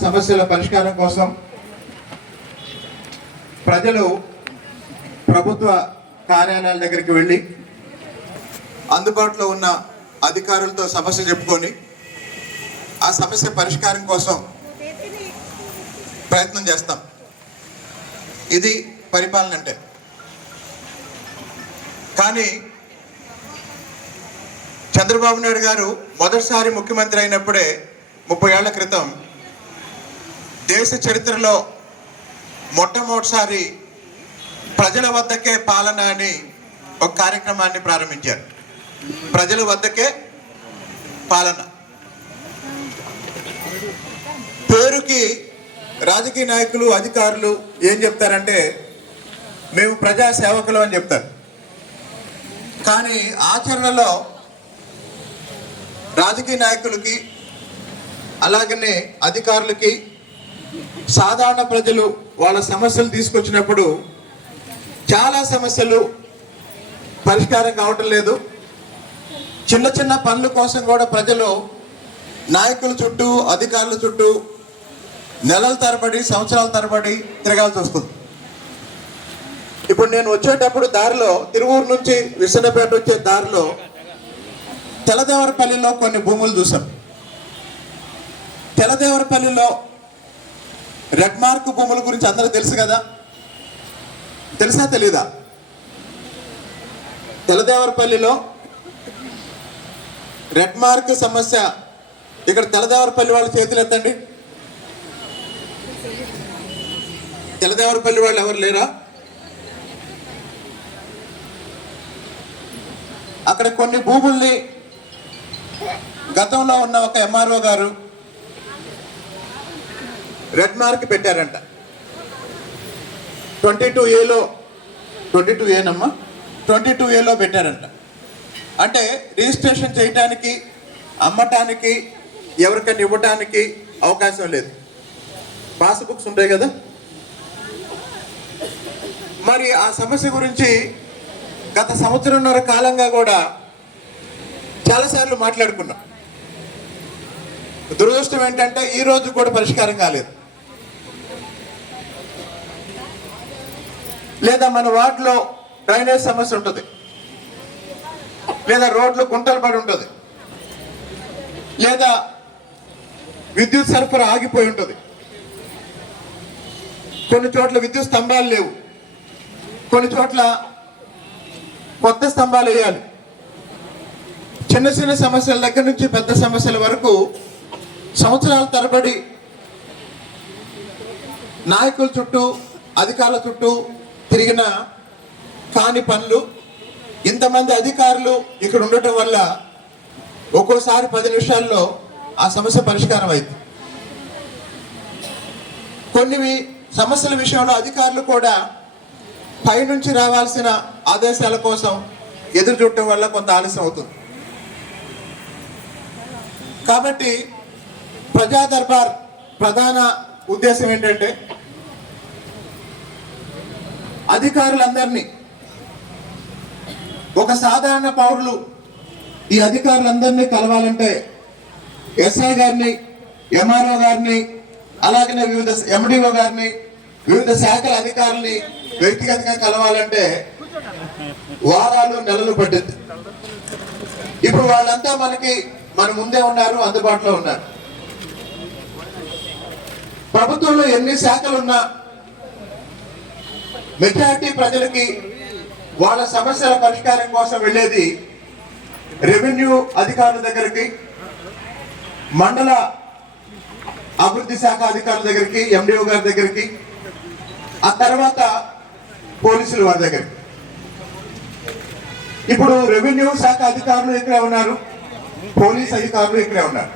సమస్యల పరిష్కారం కోసం ప్రజలు ప్రభుత్వ కార్యాలయాల దగ్గరికి వెళ్ళి అందుబాటులో ఉన్న అధికారులతో సమస్య చెప్పుకొని ఆ సమస్య పరిష్కారం కోసం ప్రయత్నం చేస్తాం. ఇది పరిపాలన అంటే. కానీ చంద్రబాబు నాయుడు గారు మొదటిసారి ముఖ్యమంత్రి అయినప్పుడే 30 ఏళ్ల క్రితం దేశ చరిత్రలో మొట్టమొదటిసారి ప్రజల వద్దకే పాలన అని ఒక కార్యక్రమాన్ని ప్రారంభించారు. ప్రజల వద్దకే పాలన. పేరుకి రాజకీయ నాయకులు అధికారులు ఏం చెప్తారంటే మేము ప్రజా సేవకులు అని చెప్తారు. కానీ ఆచరణలో రాజకీయ నాయకులకి అలాగనే అధికారులకి సాధారణ ప్రజలు వాళ్ళ సమస్యలు తీసుకొచ్చినప్పుడు చాలా సమస్యలు పరిష్కారం కావటం లేదు. చిన్న చిన్న పనుల కోసం కూడా ప్రజలు నాయకుల చుట్టూ అధికారుల చుట్టూ నెలల తరబడి సంవత్సరాల తరబడి తిరగాల్సి వస్తుంది. ఇప్పుడు నేను వచ్చేటప్పుడు దారిలో తిరువూరు నుంచి విసన్నపేట వచ్చే దారిలో తెలదేవరపల్లిలో కొన్ని భూములు చూసాం. తెలదేవరపల్లిలో రెడ్ మార్క్ భూముల గురించి అందరూ తెలుసు కదా. తెలుసా తెలీదా? తెలదేవరపల్లిలో రెడ్ మార్క్ సమస్య. ఇక్కడ తెలదేవరపల్లి వాళ్ళ చేతులు ఎత్తండి. తెలదేవరపల్లి వాళ్ళు ఎవరు లేరా? అక్కడ కొన్ని భూముల్ని గతంలో ఉన్న ఒక ఎంఆర్ఓ గారు రెడ్ మార్క్ పెట్టారంట. 22A లో పెట్టారంట. అంటే రిజిస్ట్రేషన్ చేయడానికి అమ్మటానికి ఎవరికైనా ఇవ్వటానికి అవకాశం లేదు. పాస్బుక్స్ ఉంటాయి కదా. మరి ఆ సమస్య గురించి గత సంవత్సరంన్నర కాలంగా కూడా చాలాసార్లు మాట్లాడుకున్నాం. దురదృష్టం ఏంటంటే ఈ రోజు కూడా పరిష్కారం కాలేదు. లేదా మన వార్డులో డ్రైనేజ్ సమస్య ఉంటుంది, లేదా రోడ్లు గుంటలు పడి ఉంటుంది, లేదా విద్యుత్ సరఫరా ఆగిపోయి ఉంటుంది. కొన్ని చోట్ల విద్యుత్ స్తంభాలు లేవు, కొన్ని చోట్ల కొత్త స్తంభాలు వేయాలి. చిన్న చిన్న సమస్యల దగ్గర నుంచి పెద్ద సమస్యల వరకు సంవత్సరాల తరబడి నాయకుల చుట్టూ అధికారుల చుట్టూ తిరిగిన కాని పనులు. ఇంతమంది అధికారులు ఇక్కడ ఉండటం వల్ల ఒక్కోసారి 10 నిమిషాల్లో ఆ సమస్య పరిష్కారం అయింది. కొన్ని సమస్యల విషయంలో అధికారులు కూడా పైనుంచి రావాల్సిన ఆదేశాల కోసం ఎదురు చూడటం వల్ల కొంత ఆలస్యం అవుతుంది. కాబట్టి ప్రజా దర్బార్ ప్రధాన ఉద్దేశం ఏంటంటే అధికారులందరినీ, ఒక సాధారణ పౌరులు ఈ అధికారులందరినీ కలవాలంటే ఎస్ఐ గారిని, ఎంఆర్ఓ గారిని, అలాగనే వివిధ ఎండిఓ గారిని, వివిధ శాఖల అధికారుల్ని వ్యక్తిగతంగా కలవాలంటే వారాలు నెలలు పట్టింది. ఇప్పుడు వాళ్ళంతా మన ముందే ఉన్నారు, అందుబాటులో ఉన్నారు. ప్రభుత్వంలో ఎన్ని శాఖలున్నా మెజారిటీ ప్రజలకి వాళ్ళ సమస్యల పరిష్కారం కోసం వెళ్ళేది రెవెన్యూ అధికారుల దగ్గరికి, మండల అభివృద్ధి శాఖ అధికారుల దగ్గరికి, ఎండిఓ గారి దగ్గరికి, ఆ తర్వాత పోలీసుల వారి దగ్గరికి. ఇప్పుడు రెవెన్యూ శాఖ అధికారులు ఇక్కడే ఉన్నారు, పోలీస్ అధికారులు ఇక్కడే ఉన్నారు.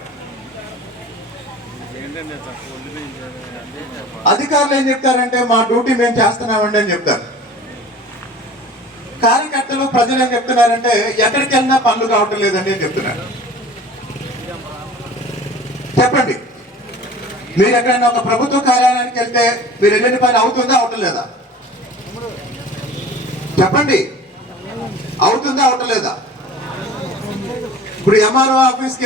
అధికారులు ఏం చెప్తారంటే మా డ్యూటీ మేము చేస్తున్నామండి అని చెప్తారు. కార్యకర్తలు ప్రజలు ఏం చెప్తున్నారంటే ఎక్కడికి వెళ్ళినా పనులు కావటం లేదండి అని చెప్తున్నారు. చెప్పండి, మీరు ఎక్కడైనా ఒక ప్రభుత్వ కార్యాలయానికి వెళ్తే మీరు వెళ్ళిన పని అవుతుందా అవటం లేదా? చెప్పండి, అవుతుందా అవటం లేదా? ఇప్పుడు ఎంఆర్ఓ ఆఫీస్కి